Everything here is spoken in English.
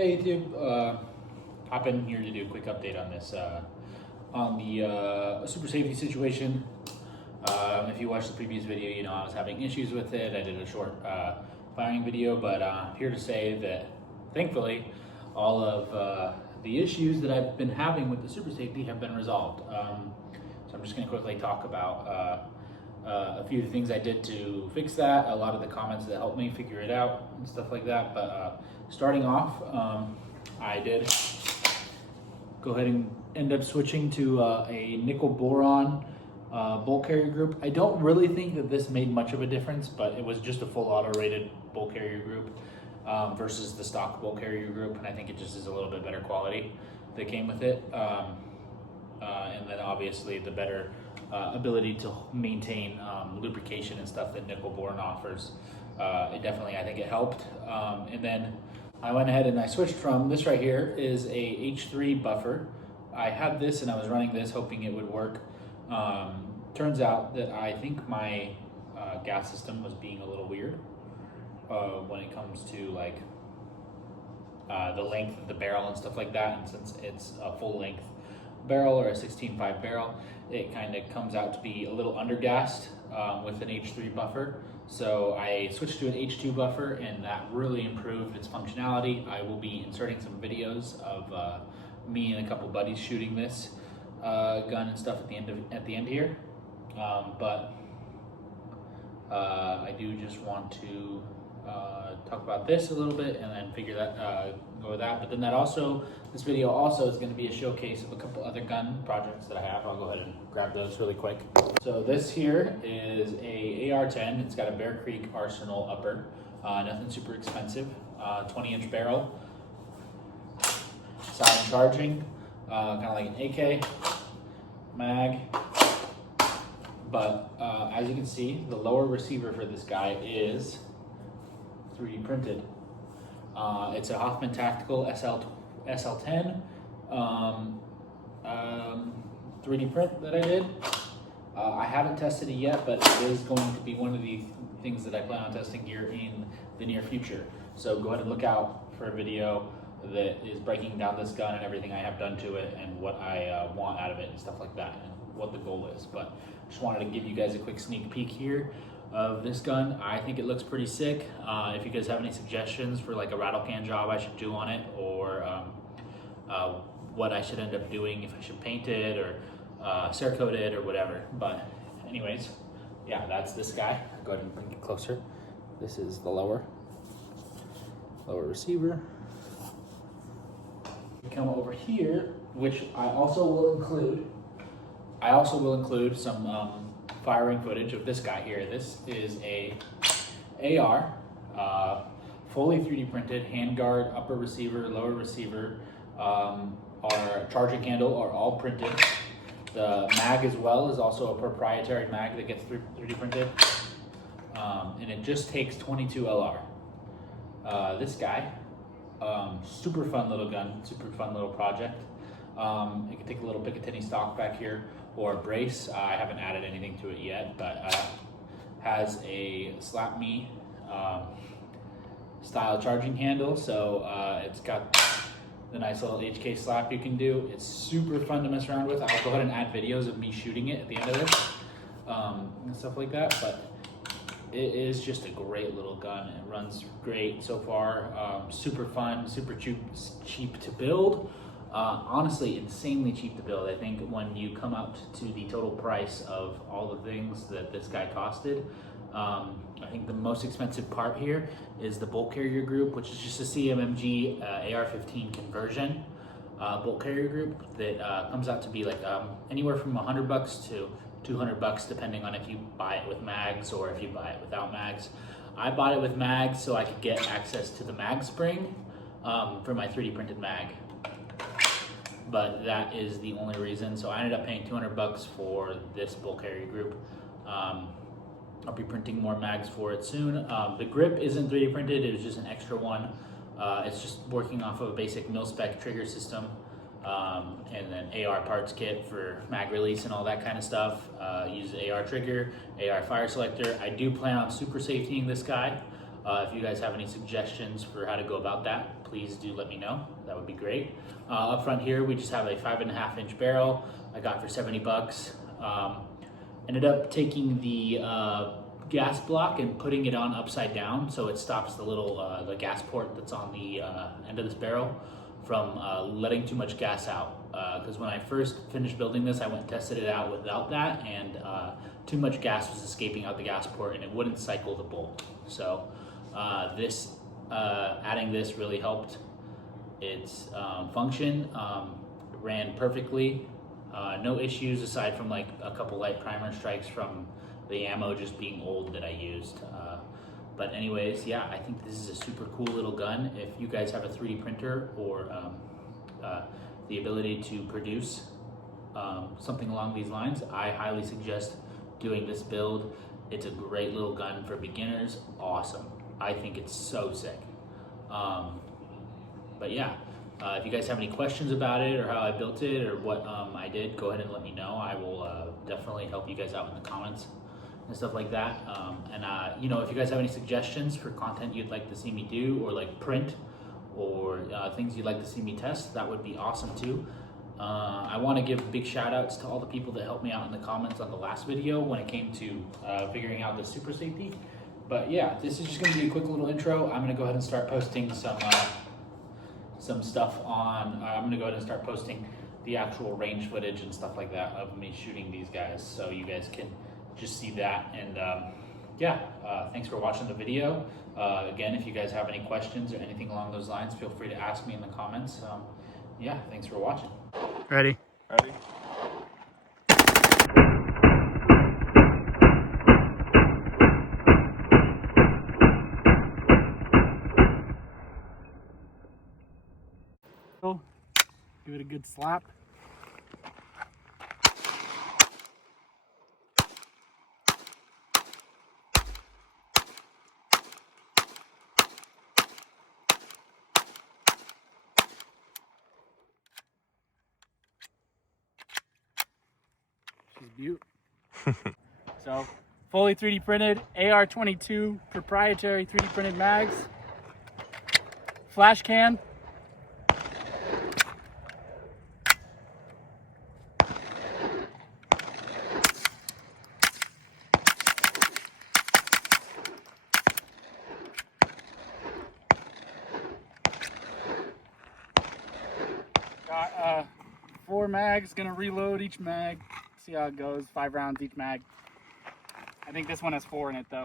Hey YouTube, hop in here to do a quick update on this, on the super safety situation. If you watched the previous video, you know I was having issues with it. I did a short firing video, but I'm here to say that thankfully all of the issues that I've been having with the super safety have been resolved. So I'm just going to quickly talk about a few things I did to fix that, a lot of the comments that helped me figure it out and stuff like that. But starting off, I did go ahead and end up switching to a nickel boron bolt carrier group. I don't really think that this made much of a difference, but it was just a full auto rated bolt carrier group versus the stock bolt carrier group, and I think it just is a little bit better quality that came with it. And then obviously the better ability to maintain lubrication and stuff that nickel boron offers. It definitely, I think it helped. And then I went ahead and I switched from this right here is a H3 buffer. I had this and I was running this hoping it would work. Turns out that I think my gas system was being a little weird when it comes to like the length of the barrel and stuff like that. And since it's a full length barrel or a 16.5 barrel, it kind of comes out to be a little undergassed with an H3 buffer. So I switched to an H2 buffer, and that really improved its functionality. I will be inserting some videos of me and a couple buddies shooting this gun and stuff at the end here. But I do just want to talk about this a little bit and then go with that. But then this video also is going to be a showcase of a couple other gun projects that I have. I'll go ahead and grab those really quick. So this here is a AR-10. It's got a Bear Creek Arsenal upper. Nothing super expensive. 20-inch barrel. Silent charging. Kind of like an AK. Mag. But as you can see, the lower receiver for this guy is 3D printed. It's a Hoffman Tactical SL-10 3D print that I did. I haven't tested it yet, but it is going to be one of the things that I plan on testing here in the near future. So go ahead and look out for a video that is breaking down this gun and everything I have done to it and what I want out of it and stuff like that and what the goal is. But just wanted to give you guys a quick sneak peek here of this gun. I think it looks pretty sick. If you guys have any suggestions for like a rattle can job I should do on it, or what I should end up doing, if I should paint it or Cerakote it or whatever. But anyways, yeah, that's this guy. Go ahead and bring it closer. This is the lower receiver. Come over here, which I also will include some firing footage of this guy here. This is a AR, fully 3D printed, handguard, upper receiver, lower receiver. Our charging handle are all printed. The mag as well is also a proprietary mag that gets 3D printed. And it just takes 22 LR. This guy, super fun little gun, super fun little project. You can take a little Picatinny stock back here or a brace. I haven't added anything to it yet, but has a slap me style charging handle. So it's got the nice little HK slap you can do. It's super fun to mess around with. I'll go ahead and add videos of me shooting it at the end of this and stuff like that. But it is just a great little gun. It runs great so far. Super fun, super cheap to build. Honestly, insanely cheap to build. I think when you come up to the total price of all the things that this guy costed, I think the most expensive part here is the bolt carrier group, which is just a CMMG AR-15 conversion bolt carrier group that comes out to be like anywhere from $100 to $200, depending on if you buy it with mags or if you buy it without mags. I bought it with mags so I could get access to the mag spring for my 3D printed mag. But that is the only reason. So I ended up paying $200 for this bolt carrier group. I'll be printing more mags for it soon. The grip isn't 3D printed, it was just an extra one. It's just working off of a basic mil-spec trigger system, and then AR parts kit for mag release and all that kind of stuff. Use AR trigger, AR fire selector. I do plan on super safetying this guy. If you guys have any suggestions for how to go about that, please do let me know. That would be great. Up front here, we just have a 5.5-inch barrel I got for 70 bucks. Ended up taking the gas block and putting it on upside down so it stops the little the gas port that's on the end of this barrel from letting too much gas out. Because when I first finished building this, I went and tested it out without that, and too much gas was escaping out the gas port and it wouldn't cycle the bolt. So adding this really helped its function. Ran perfectly, no issues aside from like a couple light primer strikes from the ammo just being old that I used. But anyways, yeah, I think this is a super cool little gun. If you guys have a 3D printer or the ability to produce something along these lines, I highly suggest doing this build. It's a great little gun for beginners. Awesome. I think it's so sick. But yeah, if you guys have any questions about it or how I built it or what I did, go ahead and let me know. I will definitely help you guys out in the comments and stuff like that. You know, if you guys have any suggestions for content you'd like to see me do, or like print, or things you'd like to see me test, that would be awesome too. I want to give big shout outs to all the people that helped me out in the comments on the last video when it came to figuring out the super safety. But yeah, this is just going to be a quick little intro. I'm going to go ahead and start posting some stuff on, I'm going to go ahead and start posting the actual range footage and stuff like that of me shooting these guys, so you guys can just see that. And yeah, thanks for watching the video. Again, if you guys have any questions or anything along those lines, feel free to ask me in the comments. Yeah, thanks for watching. Ready? Ready? Give it a good slap. She's beautiful. So, fully 3D printed, AR22 proprietary 3D printed mags, flash can, got 4 mags, gonna reload each mag, see how it goes, 5 rounds each mag. I think this one has 4 in it though.